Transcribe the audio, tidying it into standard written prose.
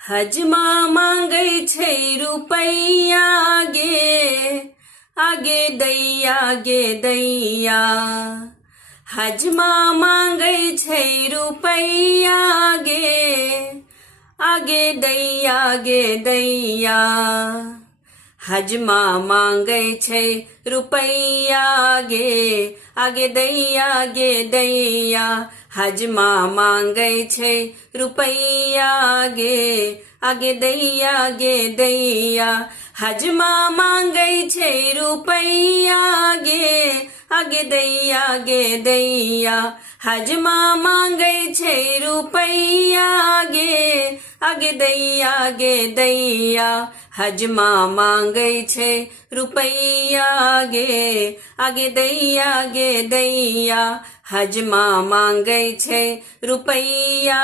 हजमा मांगै छै रुपैया आगे दैया हजमा मांगै छै रुपैया आगे दैया हजमा मांगै छै रुपैया आगे दैया हजमा मांगै छै रुपैया आगे दैया हजमा मांगै छै रुपैया आगे दैया हजमा मांगै छै रुपैया आगे दैया हजमा मांगै छै रुपैया आगे दैया हजमा मांगै छै रुपैया